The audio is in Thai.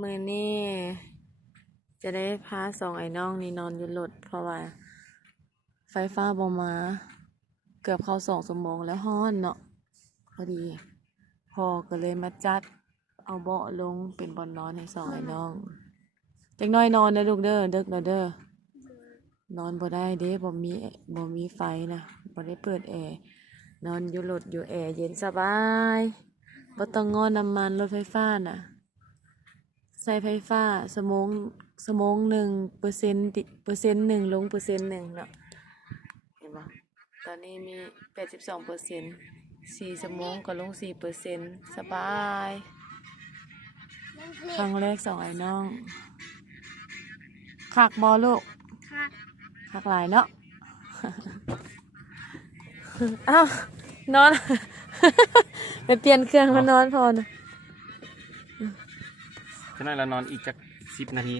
มื้อนี้จะได้พาสองไอ้น้องนี่นอนอยู่รถเพราะว่าไฟฟ้าบ่มาเกือบเข้า2 ชั่วโมงแล้วฮ้อนเนาะพอดีพ่อก็เลยมาจัดเอาเบาะลงเป็นบ่อนนอนให้สองไอ้น้องจักหน้อยนอนเด้อลูกเด้อดึกแล้วเด้อนอนบ่ได้เด้บ่มีไฟนะบ่ได้เปิดแอร์นอนอยู่รถอยู่แอร์เย็นสบายบ่ต้องง้อน้ำมันรถไฟฟ้าน่ะใช้ไฟฟ้าชั่วโมงหนึ่งเปอร์เซ็นต์หนึ่งลง1%เนาะเห็นบ่ตอนนี้มี82% 4 ชั่วโมงก็ลง4%สบายครั้งแรกสองไอ้น้องคักบ่ลูกคักหลายเนาะ อ้าวนอน ไปเปลี่ยนเครื่องมานอนพอนะ ฉะนั้นเรานอนอีกจัก10 นาที